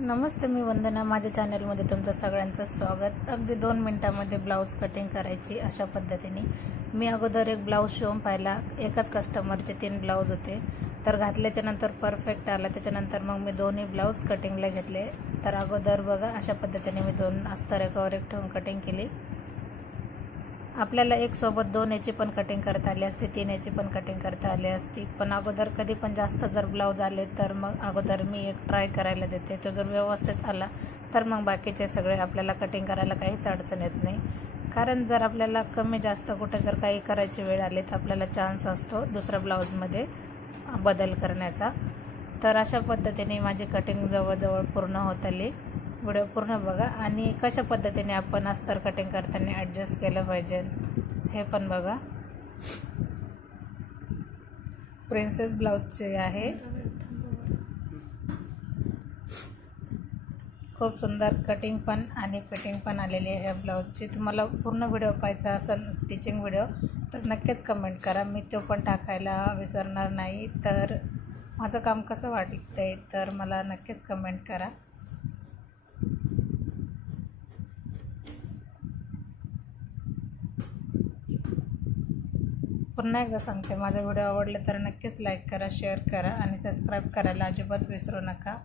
नमस्ते, मी वंदना. माझ्या चॅनलमध्ये तुमचं सगळ्यांचं स्वागत. अगदी 2 मिनिटांमध्ये ब्लाऊज कटिंग करायची अशा पद्धतीने. मी अगोदर एक ब्लाऊज शिवून पाहिला. एकाच कस्टमरचे 3 ब्लाऊज होते, तर घातल्याच्या नंतर परफेक्ट आला. त्याच्यानंतर मग मी दोन्ही ब्लाऊज कटिंगला घेतले. तर अगोदर बघा अशा पद्धतीने मी 2 अस्तर एकावर एक ठेवून कटिंग केली. आपल्याला एक सोबत 2 याची पण कटिंग करता आली असती, 3 याची पण कटिंग करता आली असती. पण अगोदर कधी पण जास्त जर ब्लाऊज आले तर मग अगोदर मी एक ट्राय करायला देते. तो जर व्यवस्थित आला तर मग बाकीचे सगळे आपल्याला कटिंग करायला काहीच अडचण येत नाही. कारण जर आपल्याला कमी जास्त कुठे जर काही करायची वेळ आली तर आपल्याला चान्स असतो दुसऱ्या ब्लाऊजमध्ये बदल करण्याचा. तर अशा पद्धतीने माझी कटिंग जवळजवळ पूर्ण होत आली. व्हिडिओ पूर्ण बघा आणि कशा पद्धतीने आपण अस्तर कटिंग करताना ॲडजस्ट केलं पाहिजे हे पण बघा. प्रिन्सेस ब्लाऊजचे आहे. खूप सुंदर कटिंग पण आणि फिटिंग पण आलेली आहे या ब्लाऊजची. तुम्हाला पूर्ण व्हिडिओ पाहायचा असेल स्टिचिंग व्हिडिओ तर नक्कीच कमेंट करा, मी तो पण टाकायला विसरणार नाही. तर माझं काम कसं वाटतंय तर मला नक्कीच कमेंट करा. पुन्हा एकदा सांगते, माझा व्हिडिओ आवडला तर नक्कीच लाईक करा, शेअर करा आणि सबस्क्राईब करायला अजिबात विसरू नका.